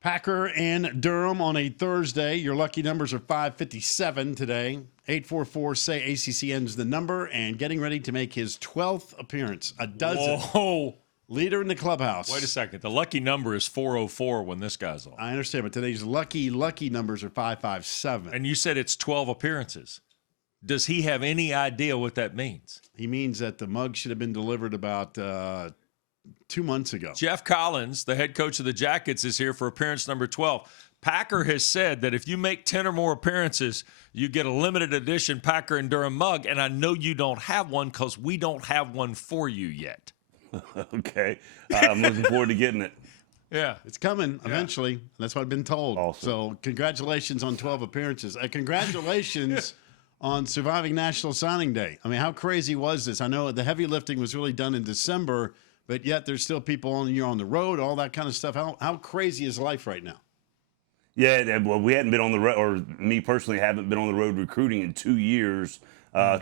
Packer and Durham on a Thursday. Your lucky numbers are 557 today. 844-SAY-ACC ends the number, and getting ready to make his 12th appearance. A dozen. Whoa. Leader in the clubhouse. Wait a second. The lucky number is 404 when this guy's on. I understand, but today's lucky numbers are 557. And you said it's 12 appearances. Does he have any idea what that means? He means that the mug should have been delivered about 2 months ago. Jeff Collins, the head coach of the Jackets, is here for appearance number 12. Packer has said that if you make 10 or more appearances, you get a limited edition Packer and Durham mug, and I know you don't have one because we don't have one for you yet. Okay. I'm looking forward to getting it. Yeah. It's coming eventually. That's what I've been told. Awesome. So congratulations on 12 appearances. Congratulations on surviving National Signing Day. I mean, how crazy was this? I know the heavy lifting was really done in December, but yet there's still people on the road, all that kind of stuff. How crazy is life right now? Yeah, well, we hadn't been on the road, or me personally haven't been on the road recruiting in 2 years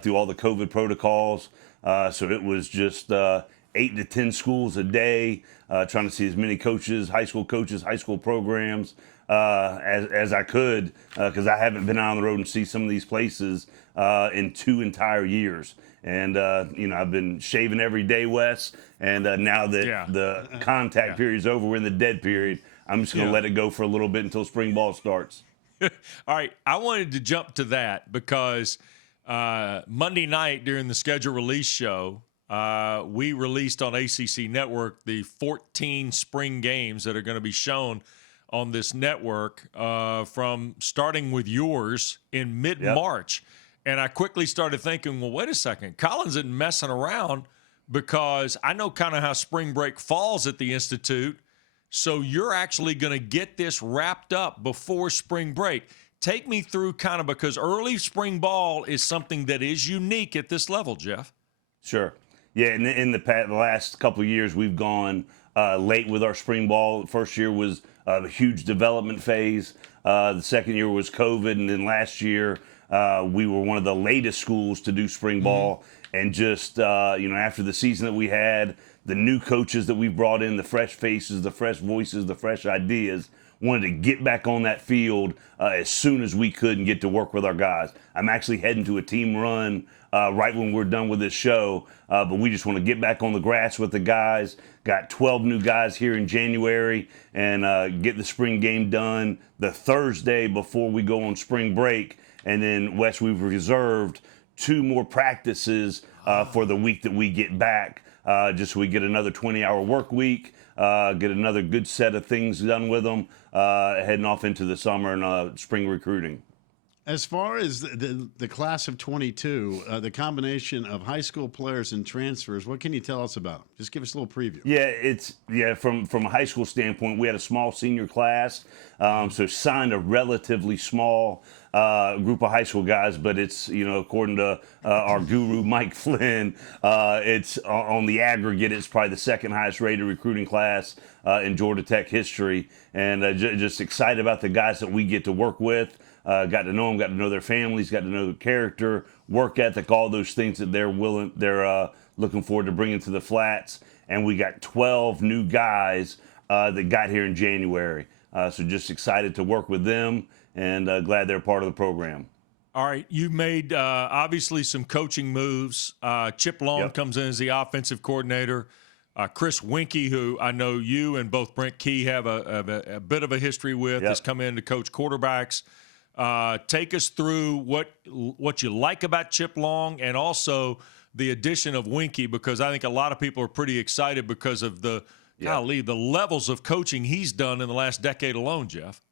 through all the COVID protocols. So it was just 8 to 10 schools a day, trying to see as many coaches, high school programs as I could, because I haven't been out on the road and see some of these places in 2 entire years. And, I've been shaving every day, Wes, and now that the contact period is over, we're in the dead period. I'm just going to let it go for a little bit until spring ball starts. All right. I wanted to jump to that because Monday night during the schedule release show, we released on ACC Network the 14 spring games that are going to be shown on this network from starting with yours in mid-March. Yep. And I quickly started thinking, well, wait a second. Collins isn't messing around because I know kind of how spring break falls at the Institute. So you're actually going to get this wrapped up before spring break. Take me through kind of, because early spring ball is something that is unique at this level, Jeff. Sure. Yeah, in the last couple of years, we've gone late with our spring ball. The first year was a huge development phase. The second year was COVID, and then last year we were one of the latest schools to do spring ball. And just, after the season that we had, the new coaches that we brought in, the fresh faces, the fresh voices, the fresh ideas, wanted to get back on that field as soon as we could and get to work with our guys. I'm actually heading to a team run right when we're done with this show, but we just want to get back on the grass with the guys. Got 12 new guys here in January, and get the spring game done the Thursday before we go on spring break. And then, Wes, we've reserved 2 more practices for the week that we get back, just so we get another 20-hour work week, get another good set of things done with them, heading off into the summer and spring recruiting. As far as the class of 22, the combination of high school players and transfers, what can you tell us about them? Just give us a little preview. Yeah, from a high school standpoint, we had a small senior class, so signed a relatively small group of high school guys, but it's, according to our guru, Mike Flynn, it's on the aggregate, it's probably the second highest rated recruiting class in Georgia Tech history, and just excited about the guys that we get to work with. Got to know them, got to know their families, got to know their character, work ethic, all those things that they're looking forward to bringing to the Flats. And we got 12 new guys that got here in January. So just excited to work with them, and glad they're part of the program. All right, you made obviously some coaching moves. Chip Long comes in as the offensive coordinator. Chris Winkie, who I know you and both Brent Key have a bit of a history with, has come in to coach quarterbacks. Take us through what you like about Chip Long, and also the addition of Winkie, because I think a lot of people are pretty excited because of the levels of coaching he's done in the last decade alone, Jeff.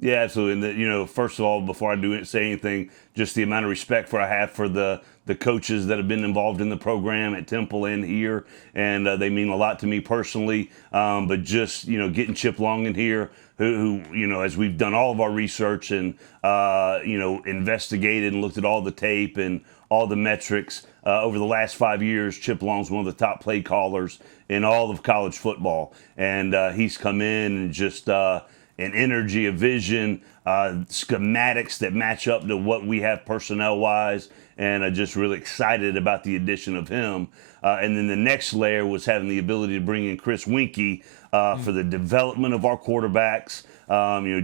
Yeah, absolutely. And first of all, before I say anything, just the amount of respect I have for the coaches that have been involved in the program at Temple and here, and they mean a lot to me personally. But just getting Chip Long in here, who as we've done all of our research and investigated and looked at all the tape and all the metrics over the last 5 years, Chip Long's one of the top play callers in all of college football, and he's come in and just an energy, a vision, schematics that match up to what we have personnel-wise, and just really excited about the addition of him. And then the next layer was having the ability to bring in Chris Winkie, for the development of our quarterbacks.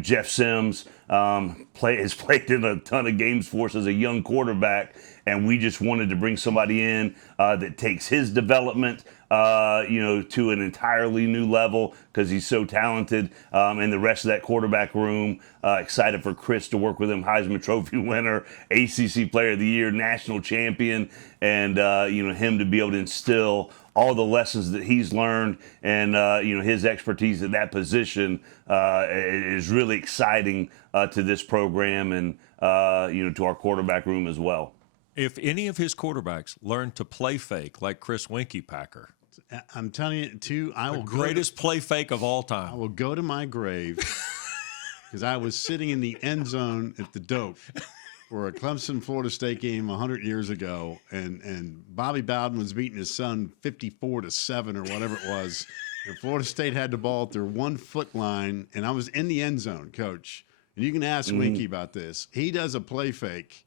Jeff Sims has played in a ton of games for us as a young quarterback, and we just wanted to bring somebody in that takes his development to an entirely new level because he's so talented. And the rest of that quarterback room, excited for Chris to work with him, Heisman Trophy winner, ACC Player of the Year, national champion, and him to be able to instill all the lessons that he's learned and his expertise at that position is really exciting to this program and to our quarterback room as well. If any of his quarterbacks learn to play fake like Chris Winkie-Packer, I'm telling you, too, greatest play fake of all I time. will go to my grave because I was sitting in the end zone at the Dope for a Clemson-Florida State game 100 years ago, and Bobby Bowden was beating his son 54-7 or whatever it was. And Florida State had the ball at their 1 foot line, and I was in the end zone, Coach. And you can ask Winky about this. He does a play fake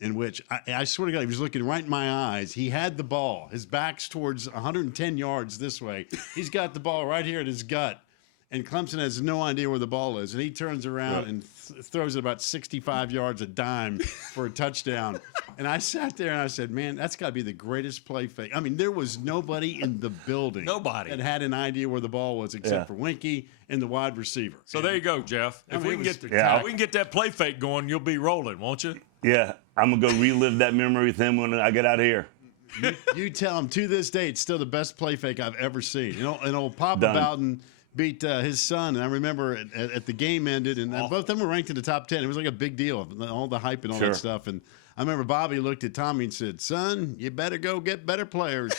in which, I swear to God, he was looking right in my eyes. He had the ball. His back's towards 110 yards this way. He's got the ball right here at his gut. And Clemson has no idea where the ball is. And he turns around and throws it about 65 yards a dime for a touchdown. And I sat there and I said, man, that's got to be the greatest play fake. I mean, there was nobody in the building that had an idea where the ball was except for Winky and the wide receiver. So there you go, Jeff. If we can get that play fake going, you'll be rolling, won't you? Yeah, I'm going to go relive that memory with him when I get out of here. You tell him to this day, it's still the best play fake I've ever seen. And old Papa Bowden beat his son, and I remember at the game ended, and both of them were ranked in the top 10. It was like a big deal, all the hype and all that stuff. And I remember Bobby looked at Tommy and said, son, you better go get better players.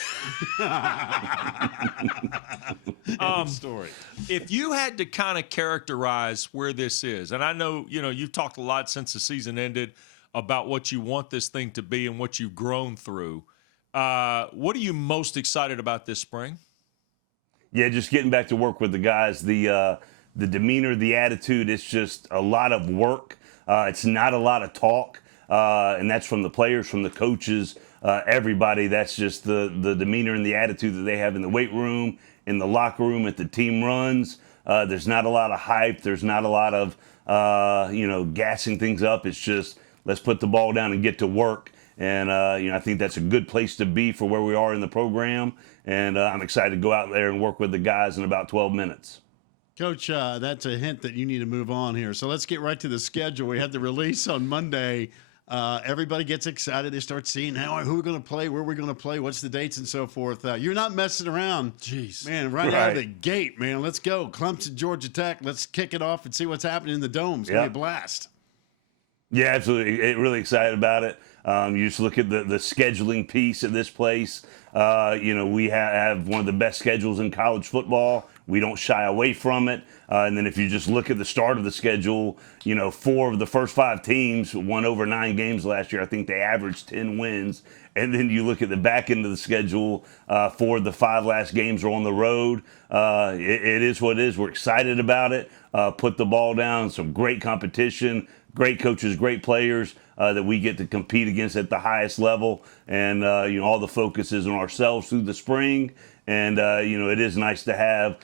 Story. If you had to kind of characterize where this is, and I know, you've talked a lot since the season ended about what you want this thing to be and what you've grown through. What are you most excited about this spring? Yeah, just getting back to work with the guys. The demeanor, the attitude, it's just a lot of work. It's not a lot of talk. And that's from the players, from the coaches, everybody. That's just the demeanor and the attitude that they have in the weight room, in the locker room, at the team runs. There's not a lot of hype. There's not a lot of, gassing things up. It's just, let's put the ball down and get to work. And, I think that's a good place to be for where we are in the program. And I'm excited to go out there and work with the guys in about 12 minutes. Coach, that's a hint that you need to move on here. So let's get right to the schedule. We had the release on Monday. Everybody gets excited. They start seeing who we're going to play, where we're going to play, what's the dates and so forth. You're not messing around. Jeez. Man, right out of the gate, man. Let's go. Clemson, Georgia Tech. Let's kick it off and see what's happening in the dome. It's going to be a blast. Yeah, absolutely. Really excited about it. You just look at the scheduling piece of this place. We have one of the best schedules in college football. We don't shy away from it. And then if you just look at the start of the schedule, 4 of the first 5 teams won over 9 games last year. I think they averaged 10 wins. And then you look at the back end of the schedule, 4 of the 5 last games are on the road. It is what it is. We're excited about it. Put the ball down, some great competition, great coaches, great players that we get to compete against at the highest level. And, all the focus is on ourselves through the spring. And, it is nice to have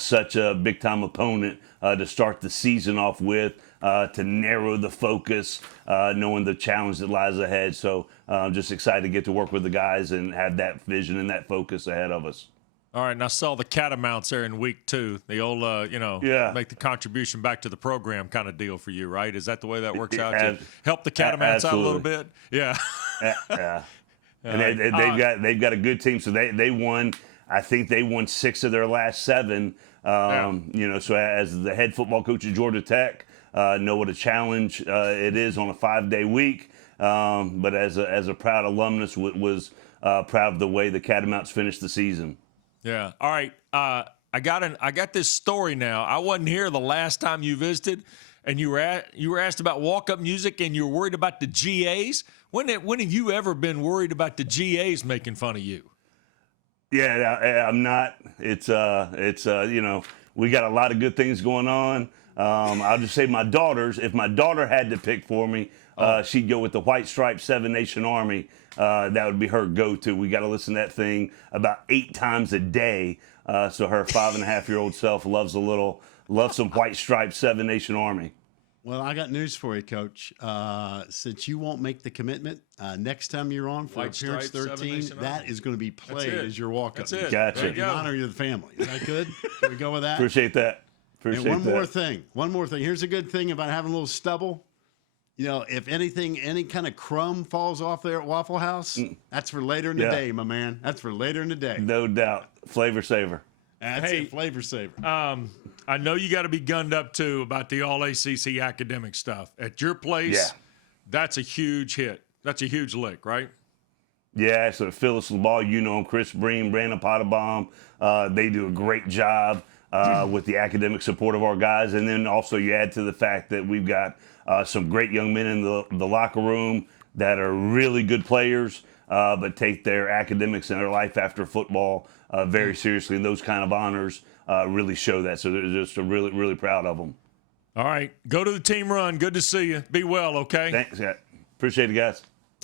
such a big-time opponent to start the season off with, to narrow the focus, knowing the challenge that lies ahead. So I'm just excited to get to work with the guys and have that vision and that focus ahead of us. All right, and I saw the Catamounts there in week 2. The old, make the contribution back to the program kind of deal for you, right? Is that the way that works out? To help the Catamounts out a little bit? Yeah. Yeah. And they've got a good team. So they won. I think they won 6 of their last 7. So as the head football coach at Georgia Tech, know what a challenge it is on a 5-day week. But as a proud alumnus, was proud of the way the Catamounts finished the season. Yeah. All right. I got this story now. I wasn't here the last time you visited, and you were asked about walk-up music, and you were worried about the GAs. When have you ever been worried about the GAs making fun of you? Yeah, I'm not. It's we got a lot of good things going on. I'll just say my daughters. If my daughter had to pick for me, she'd go with the White Stripes 7 Nation Army. That would be her go-to. We got to listen to that thing about 8 times a day. So her 5.5-year-old self loves some White Stripes 7 Nation Army. Well, I got news for you, Coach. Since you won't make the commitment, next time you're on for White Appearance Stripes, 7 13, Nation that Army. is going to be played it. as you're walking. That's it. Gotcha. There you In go. honor of the family. Is that good? Can we go with that? Appreciate that. And one more thing. One more thing. Here's a good thing about having a little stubble. You know, if anything, any kind of crumb falls off there at Waffle House, that's for later in the Yeah. day, my man. That's for later in the day. No doubt. Flavor saver. That's Hey, a flavor saver. I know you got to be gunned up too about the All ACC academic stuff at your place. Yeah. That's a huge hit. That's a huge lick, right? Yeah, so Phyllis LeBall, you know him, Chris Breen, Brandon Potterbaum. They do a great job with the academic support of our guys. And then also you add to the fact that we've got some great young men in the locker room that are really good players, but take their academics and their life after football very seriously. And those kind of honors really show that. So they're just really, really proud of them. All right. Go to the team run. Good to see you. Be well, okay? Thanks, yeah. Appreciate it, guys.